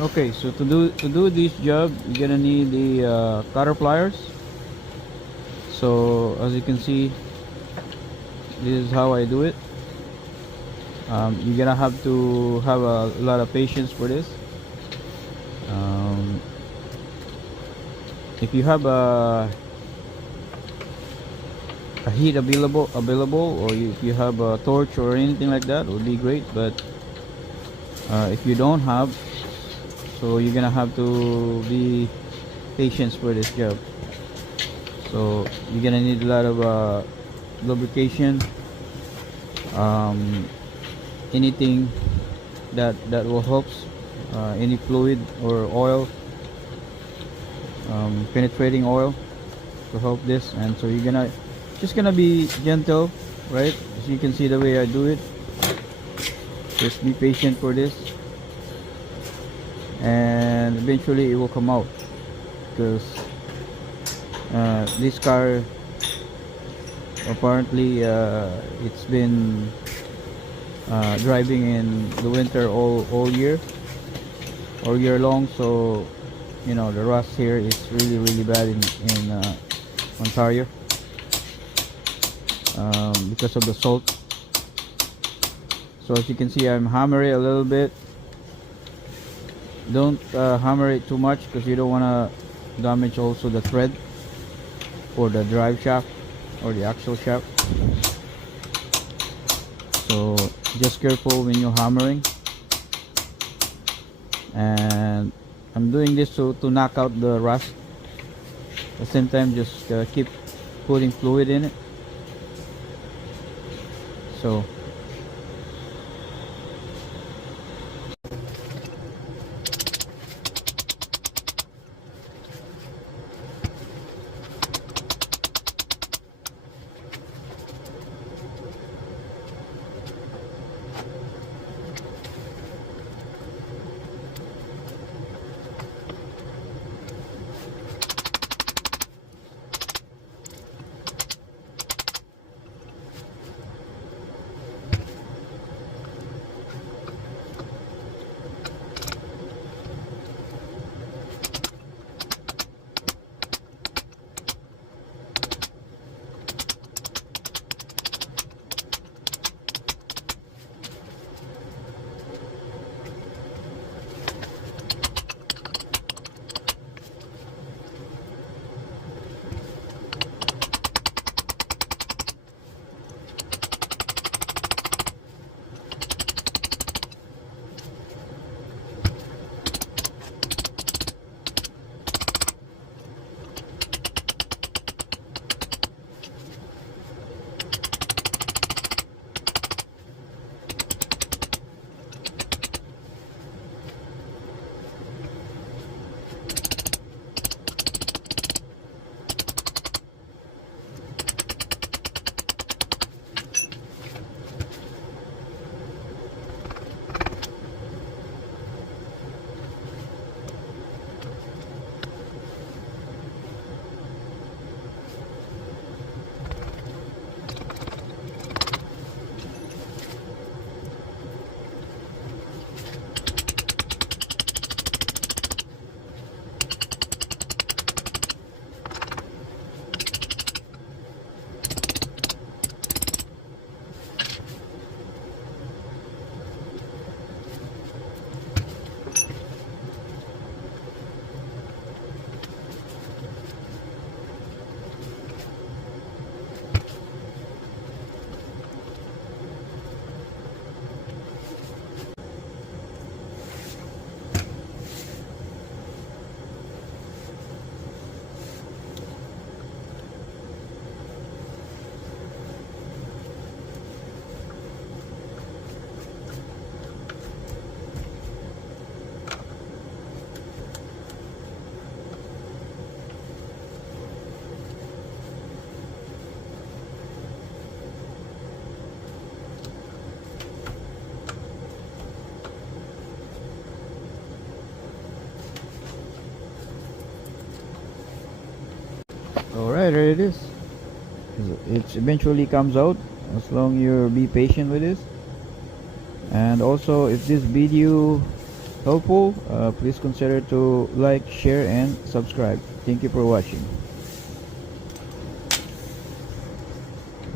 Okay, so to do this job, you're gonna need the cutter pliers. So as you can see, this is how I do it. You're gonna have to have a lot of patience for this. um, if you have a heat available, or if you have a torch or anything like that, would be great. But if you don't have, so you're gonna have to be patient for this job. So you're gonna need a lot of lubrication, um, anything that will helps, any fluid or oil, penetrating oil to help this. And so you're gonna just gonna be gentle, right? As you can see the way I do it, just be patient for this, and eventually it will come out. Because this car apparently it's been driving in the winter all year long. So you know, the rust here is really bad in Ontario, because of the salt. So as you can see, I'm hammering it a little bit. Don't hammer it too much, because you don't want to damage also the thread or the drive shaft or the axle shaft. So just careful when you're hammering. And I'm doing this to knock out the rust. At the same time, just keep putting fluid in it. So alright, there it is. It eventually comes out, as long you be patient with this. And also, if this video helpful, please consider to like, share, and subscribe. Thank you for watching.